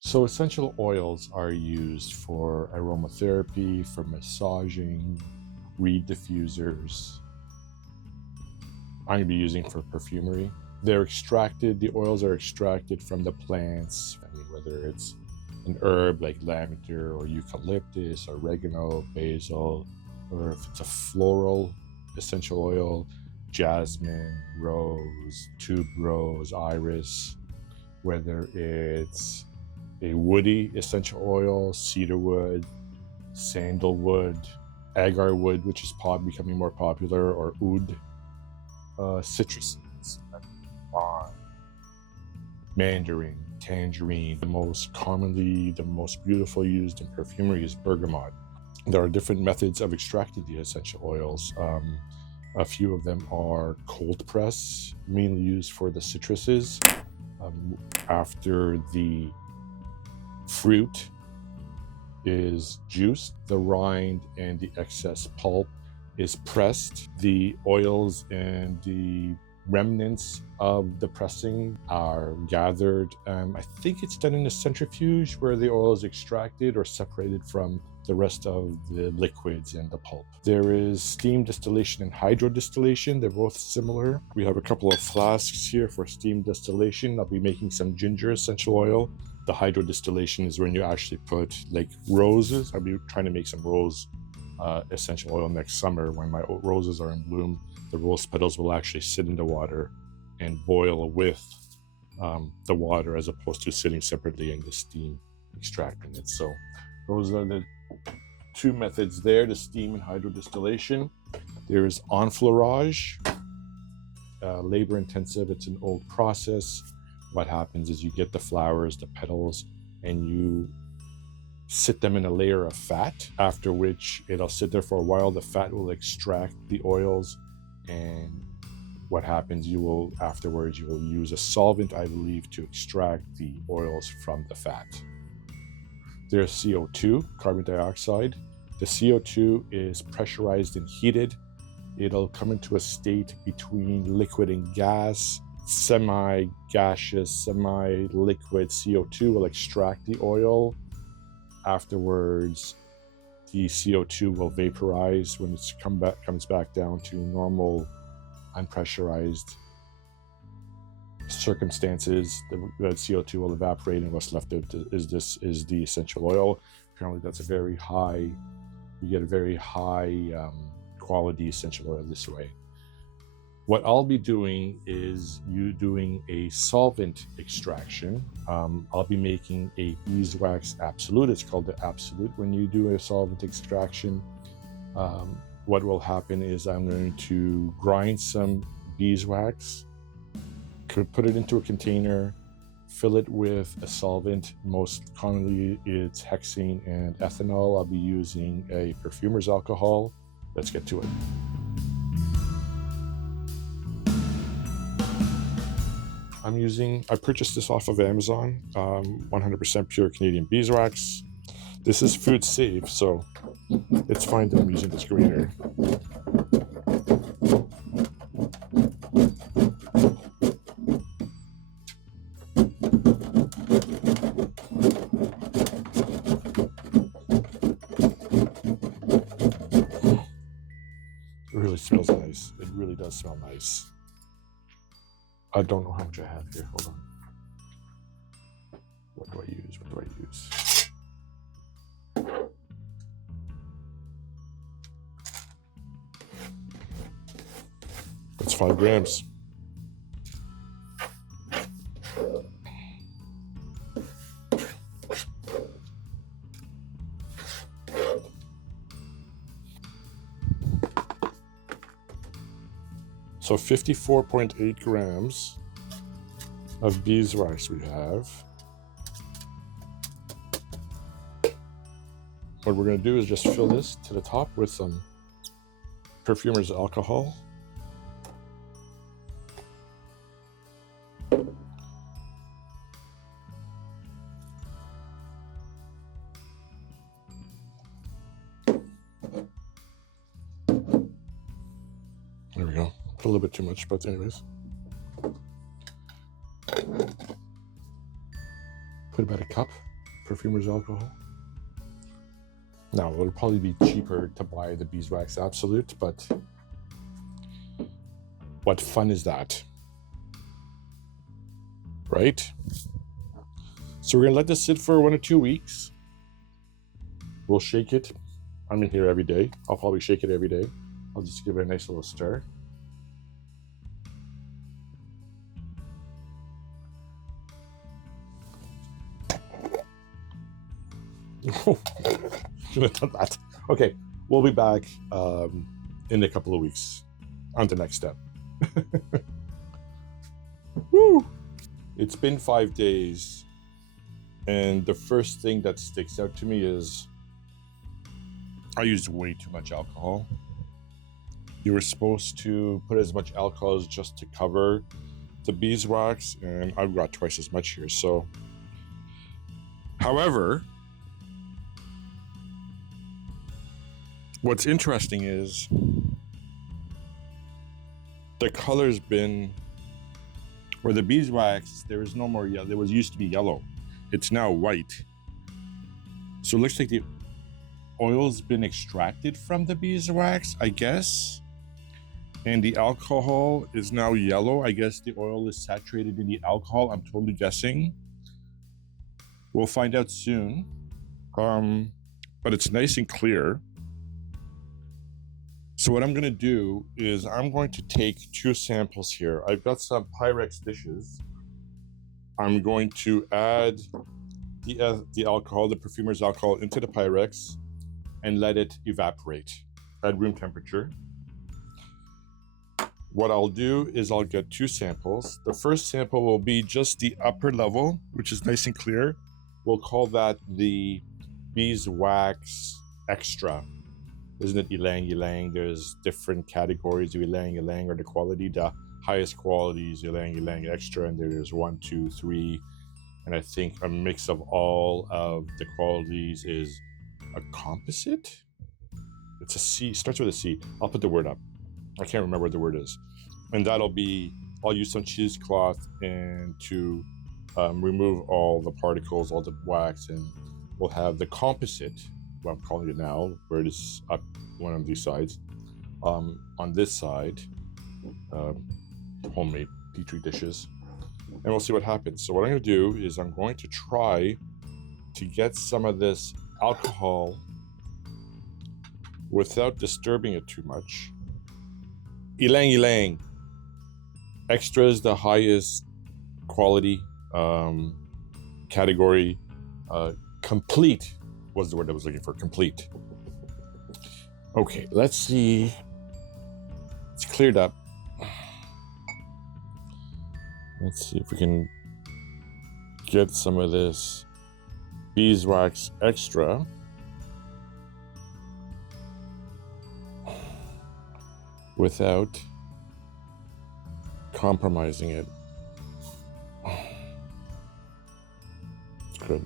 So essential oils are used for aromatherapy, for massaging, reed diffusers. I'm going to be using for perfumery. They're extracted, the oils are extracted from the plants. I mean, whether it's an herb like lavender or eucalyptus, oregano, basil, or if it's a floral essential oil, jasmine, rose, tuberose, iris, whether it's a woody essential oil, cedarwood, sandalwood, agar wood, which is becoming more popular, or oud, citruses, lime, mandarin, tangerine. The most commonly, the most beautiful used in perfumery is bergamot. There are different methods of extracting the essential oils. A few of them are cold press, mainly used for the citruses. After the fruit is juiced, the rind and the excess pulp is pressed. The oils and the remnants of the pressing are gathered. I think it's done in a centrifuge where the oil is extracted or separated from the rest of the liquids and the pulp. There is steam distillation and hydro distillation. They're both similar. We have a couple of flasks here for steam distillation. I'll be making some ginger essential oil. The hydro distillation is when you actually put like roses. I'll be trying to make some rose essential oil next summer. When my roses are in bloom, the rose petals will actually sit in the water and boil with the water, as opposed to sitting separately in the steam extracting it. So those are the two methods there, the steam and hydro distillation. There is enfleurage, labor intensive. It's an old process. What happens is you get the flowers, the petals, and you sit them in a layer of fat, after which it'll sit there for a while. The fat will extract the oils, and what happens, afterwards you will use a solvent, I believe, to extract the oils from the fat. There's CO2, carbon dioxide. The CO2 is pressurized and heated. It'll come into a state between liquid and gas. Semi-gaseous, semi-liquid CO2 will extract the oil. Afterwards, the CO2 will vaporize when it comes back down to normal, unpressurized circumstances. The CO2 will evaporate, and what's left is the essential oil. Apparently, that's you get a very high quality essential oil this way. What I'll be doing is doing a solvent extraction. I'll be making a beeswax absolute. It's called the absolute. When you do a solvent extraction, what will happen is I'm going to grind some beeswax, put it into a container, fill it with a solvent. Most commonly it's hexane and ethanol. I'll be using a perfumer's alcohol. Let's get to it. I purchased this off of Amazon, 100% pure Canadian beeswax. This is food safe, so it's fine that I'm using this greener. It really smells nice. It really does smell nice. I don't know how much I have here. Hold on. What do I use? That's 5 grams. So 54.8 grams of beeswax we have. What we're going to do is just fill this to the top with some perfumer's alcohol. There we go. Put a little bit too much, but anyways. Put about a cup perfumer's alcohol. Now, it'll probably be cheaper to buy the Beeswax Absolute, but what fun is that? Right? So we're gonna let this sit for 1 or 2 weeks. We'll shake it. I'm in here every day. I'll probably shake it every day. I'll just give it a nice little stir. Should have done that. Okay, we'll be back in a couple of weeks on the next step. Woo! It's been 5 days, and the first thing that sticks out to me is I used way too much alcohol. You were supposed to put as much alcohol as just to cover the beeswax, and I've got twice as much here. So, however, what's interesting is the color's been, where the beeswax, there is no more yellow. There used to be yellow. It's now white. So it looks like the oil's been extracted from the beeswax, I guess. And the alcohol is now yellow. I guess the oil is saturated in the alcohol. I'm totally guessing. We'll find out soon. But it's nice and clear. So what I'm going to do is I'm going to take 2 samples here. I've got some Pyrex dishes. I'm going to add the alcohol, the perfumer's alcohol, into the Pyrex and let it evaporate at room temperature. What I'll do is I'll get 2 samples. The first sample will be just the upper level, which is nice and clear. We'll call that the Beeswax Extra. Isn't it ylang ylang? There's different categories of ylang ylang, or the quality. The highest quality is ylang ylang Extra, and there's 1, 2, 3, and I think a mix of all of the qualities is a composite. It's a C, starts with a C. I'll put the word up. I can't remember what the word is. And that'll be, I'll use some cheesecloth and to remove all the particles, all the wax, and we'll have the composite, what I'm calling it now, where it is up one of these sides. On this side, homemade Petri dishes, and we'll see what happens. So what I'm going to do is I'm going to try to get some of this alcohol without disturbing it too much. Ylang ylang. Extra is the highest quality category. Complete was the word I was looking for. Complete. Okay, let's see. It's cleared up. Let's see if we can get some of this Beeswax Extra without compromising it. It's good.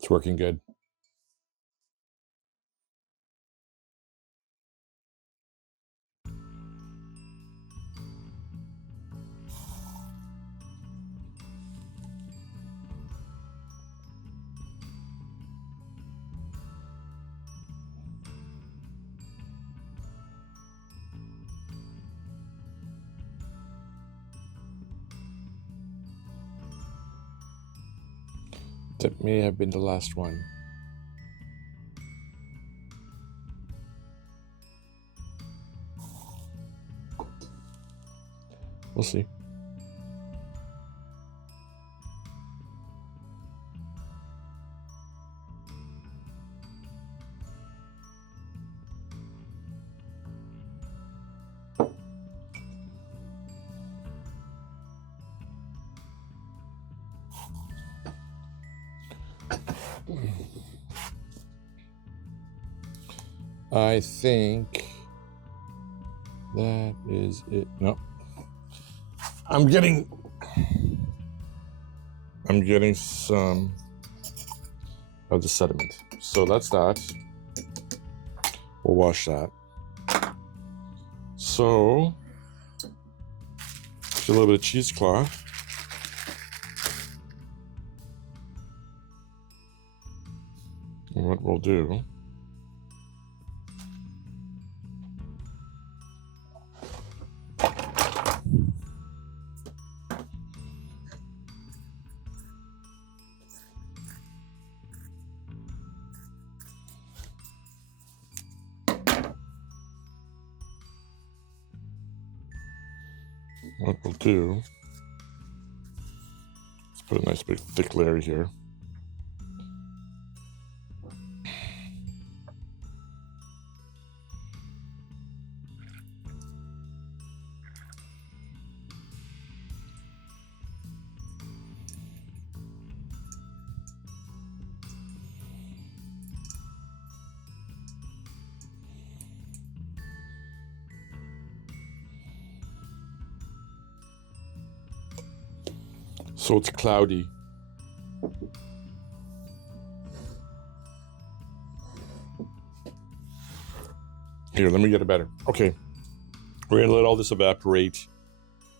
It's working good. That may have been the last one. We'll see. I think that is it. No, I'm getting some of the sediment. So that's that. We'll wash that. So a little bit of cheesecloth. And what we'll do, let's put a nice big thick layer here. So it's cloudy. Here, let me get it better. Okay, we're gonna let all this evaporate.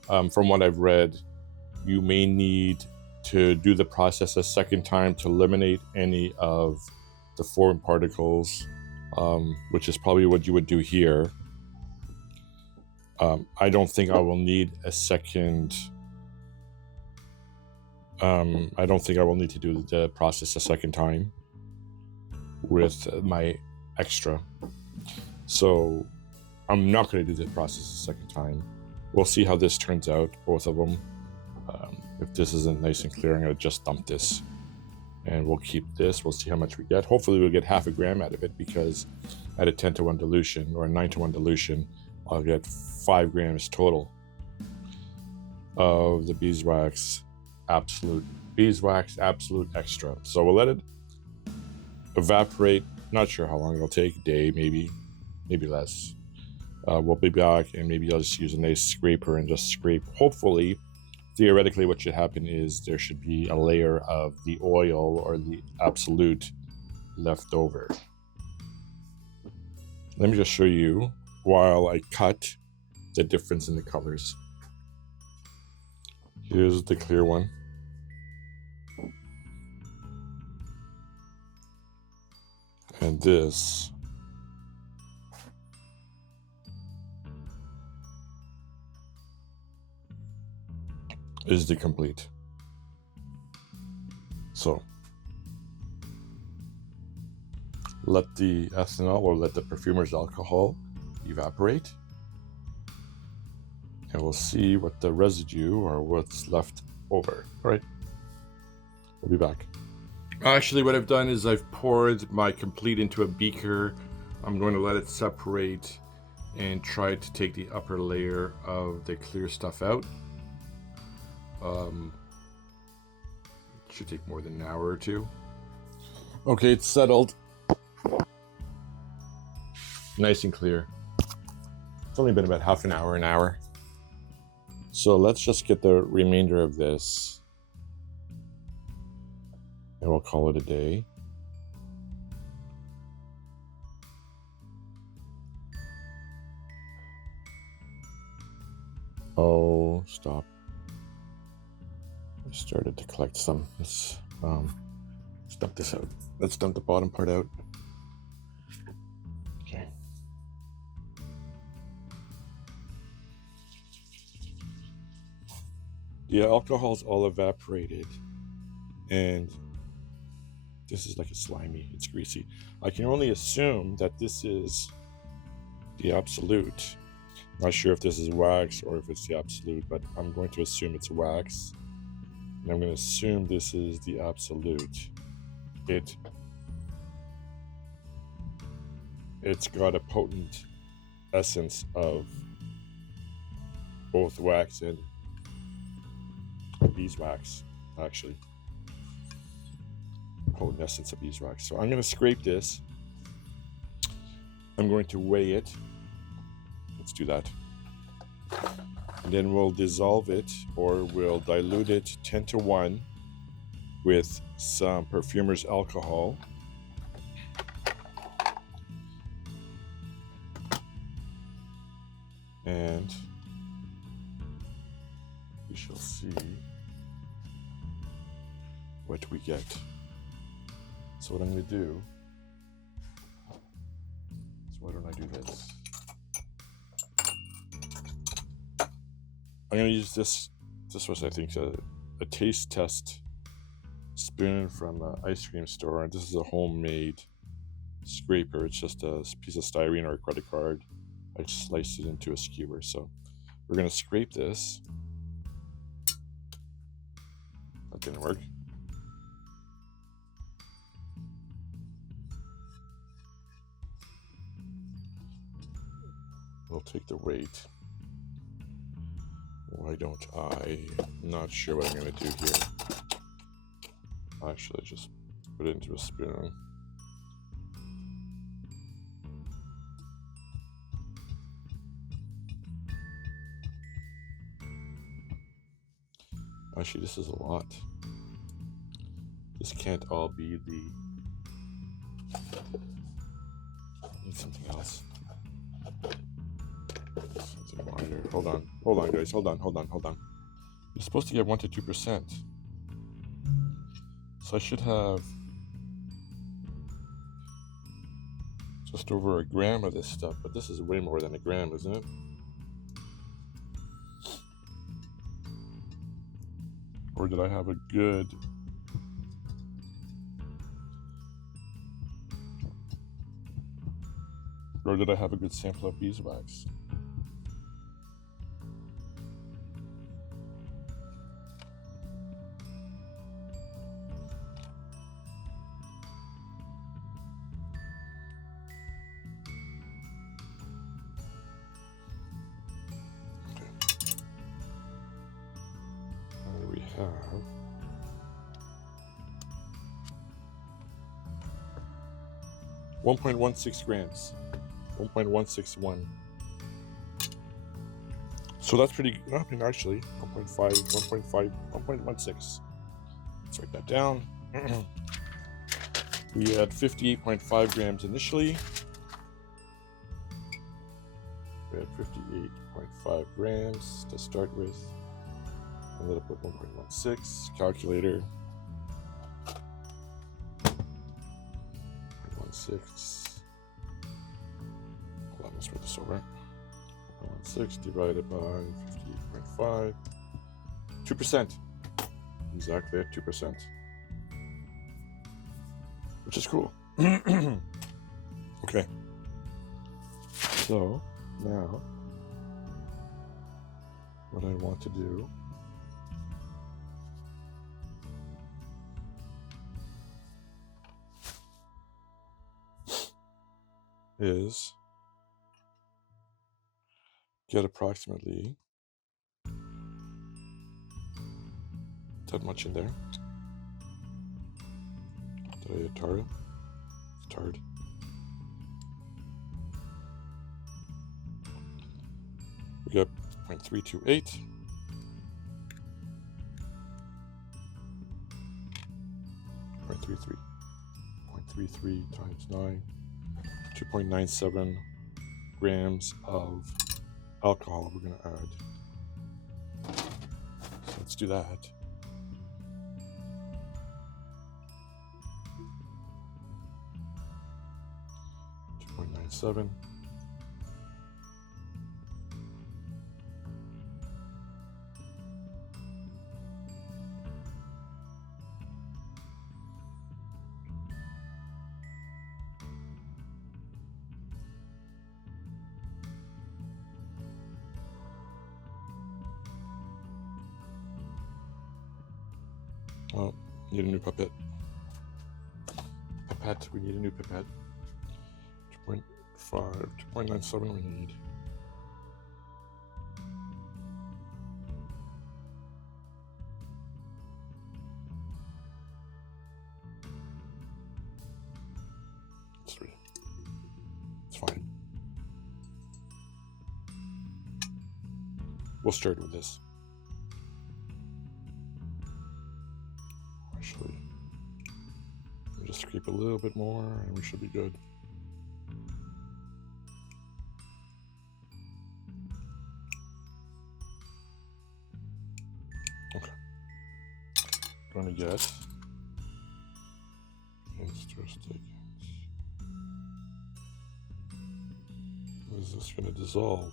From what I've read, you may need to do the process a second time to eliminate any of the foreign particles, which is probably what you would do here. I don't think I will need a second. I don't think I will need to do the process a second time with my extra. So I'm not going to do the process a second time. We'll see how this turns out, both of them. If this isn't nice and clear, I'm going to just dump this. And we'll keep this. We'll see how much we get. Hopefully we'll get half a gram out of it, because at a 10-to-1 dilution or a 9-to-1 dilution, I'll get 5 grams total of the Beeswax Absolute Extra. So we'll let it evaporate. Not sure how long it'll take, a day, maybe less. We'll be back, and maybe I'll just use a nice scraper and just scrape. Hopefully, theoretically, what should happen is there should be a layer of the oil or the Absolute left over. Let me just show you while I cut the difference in the colors. Here's the clear one. And this is the complete. So let the ethanol, or let the perfumer's alcohol evaporate, and we'll see what the residue or what's left over. All right, we'll be back. Actually, what I've done is I've poured my complete into a beaker. I'm going to let it separate and try to take the upper layer of the clear stuff out. It should take more than an hour or two. Okay, it's settled. Nice and clear. It's only been about half an hour. So let's just get the remainder of this, and we'll call it a day. Oh, stop. I started to collect some. Let's dump this out. Let's dump the bottom part out. Okay. The alcohol's all evaporated, and This is like a slimy, it's greasy. I can only assume that this is the Absolute. Not sure if this is wax or if it's the Absolute, but I'm going to assume it's wax. And I'm going to assume this is the Absolute. It's got a potent essence of both wax and beeswax, actually. Potent essence of beeswax. So I'm going to scrape this. I'm going to weigh it. Let's do that. And then we'll dissolve it, or we'll dilute it 10-1 with some perfumer's alcohol. And we shall see what we get. So what I'm going to do is, why don't I do this? I'm going to use this. This was, I think, a taste test spoon from an ice cream store. And this is a homemade scraper. It's just a piece of styrene or a credit card. I sliced it into a skewer. So we're going to scrape this. That didn't work. We'll take the weight. Why don't I? I'm not sure what I'm going to do here. Actually, just put it into a spoon. Actually, this is a lot. This can't all be the... I need something else. Something minor. Hold on, guys. Hold on. You're supposed to get 1 to 2%. So I should have just over a gram of this stuff, but this is way more than a gram, isn't it? Or did I have a good... Or did I have a good sample of beeswax? We have 1.16 grams, 1.161. So that's pretty good. I mean, actually, 1.16. Let's write that down. We had 58.5 grams initially. We had 58.5 grams to start with. A little bit 1.16. Calculator. 1.16. Hold on, let's write this over. 1.16 divided by 58.5. 2%. Exactly at 2%. Which is cool. Okay. So now what I want to do is get approximately that much in there. Did I get tarred? Tarred. We got 0.328. 0.33 times 9. 2.97 grams of alcohol we're going to add. So let's do that. .97. Need a new pipette. We need a new pipette. 2.5, 2.97 we need. It's 3. It's fine. We'll start with this. Actually, let me just scrape a little bit more and we should be good. Okay. Gonna get is this gonna dissolve?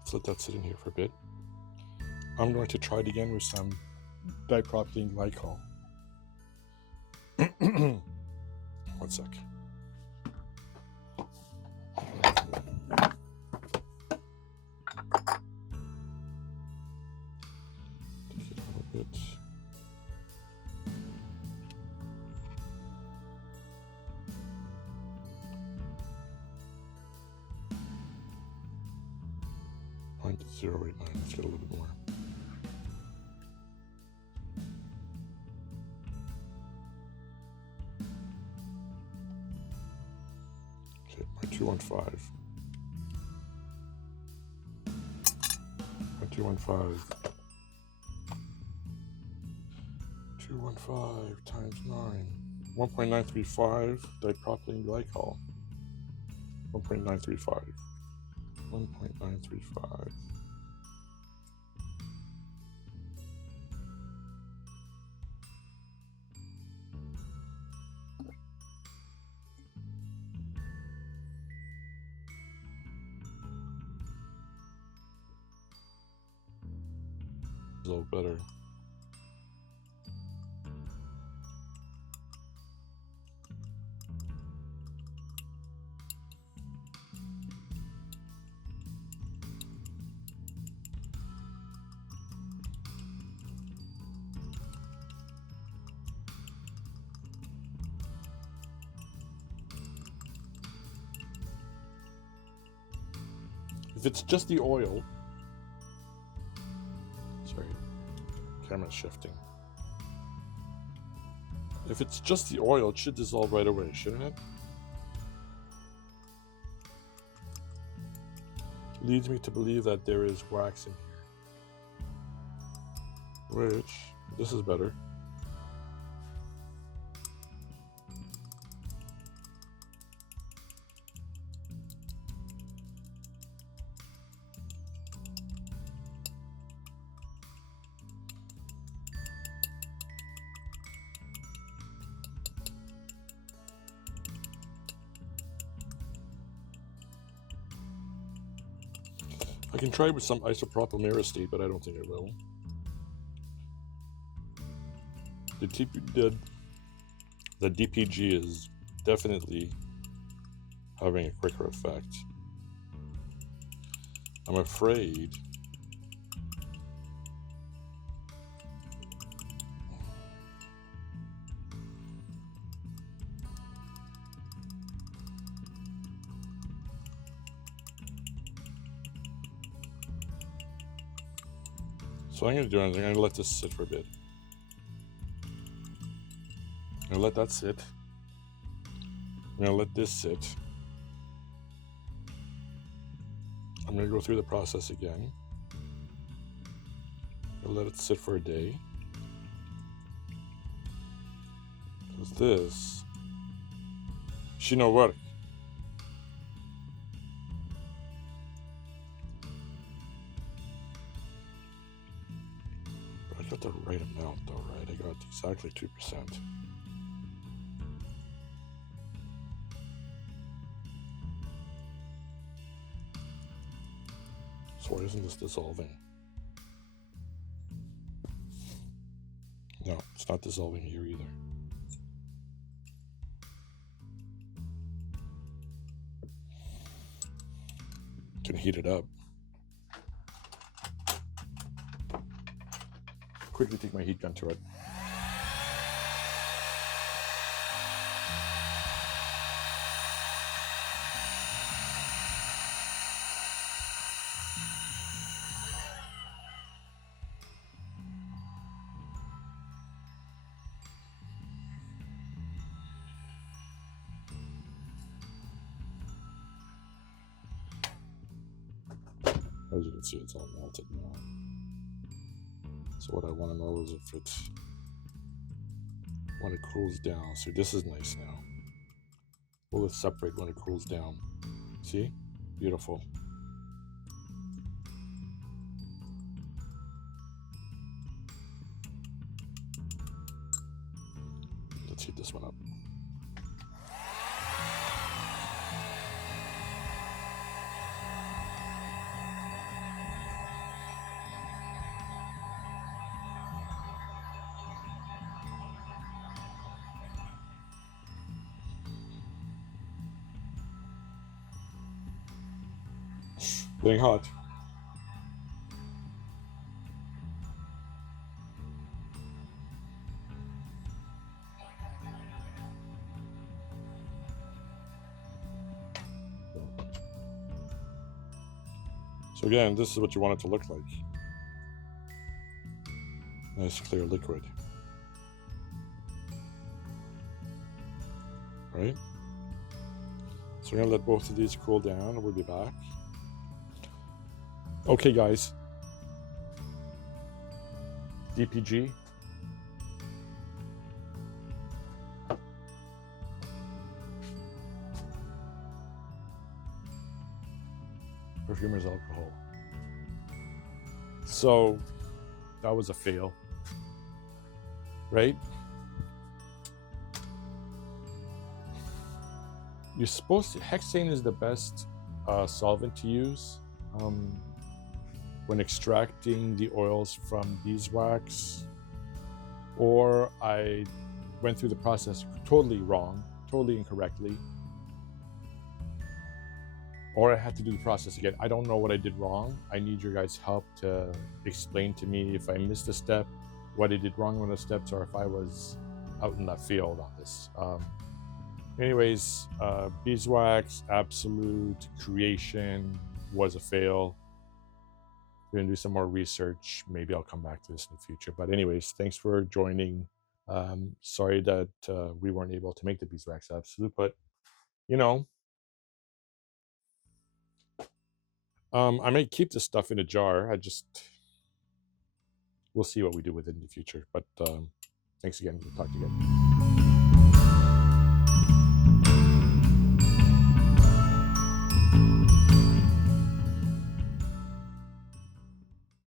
Let's let that sit in here for a bit. I'm going to try it again with some dipropylene glycol. 1 sec. Take it a little bit. .089. Let's get a little bit more. Okay, 0.215. 0.215. 215 times 9. 1.935 dipropylene glycol. 1.935. 1.935. A little better. If it's just the oil, sorry, camera's shifting. If it's just the oil, it should dissolve right away, shouldn't it? Leads me to believe that there is wax in here. Which, this is better. I can try with some isopropyl myristate, but I don't think I will. The DPG is definitely having a quicker effect. I'm afraid so what I'm going to do is I'm going to let this sit for a bit. I'm going to let that sit. I'm going to let this sit. I'm going to go through the process again. I'll let it sit for a day. Because this she no work. But I got the right amount though, right? I got exactly 2%. So why isn't this dissolving? No, it's not dissolving here either. Can heat it up. Quickly take my heat gun to it. As you can see, it's all melted now. So what I want to know is if it's, when it cools down. See, this is nice now. Will it separate when it cools down? See? Beautiful. Let's heat this one up. Getting hot. So again, this is what you want it to look like. Nice clear liquid. Right? So we're gonna let both of these cool down and we'll be back. Okay guys. DPG. Perfumer's alcohol. So that was a fail, right? You're supposed to, hexane is the best solvent to use when extracting the oils from beeswax, or I went through the process totally wrong, totally incorrectly, or I had to do the process again. I don't know what I did wrong. I need your guys' help to explain to me if I missed a step, what I did wrong on the steps, or if I was out in left field on this. Anyways, beeswax, absolute creation was a fail. We're gonna do some more research. Maybe I'll come back to this in the future. But anyways, thanks for joining. Sorry that we weren't able to make the beeswax absolute, but you know, I may keep this stuff in a jar. We'll see what we do with it in the future. But thanks again. We'll talk to you again.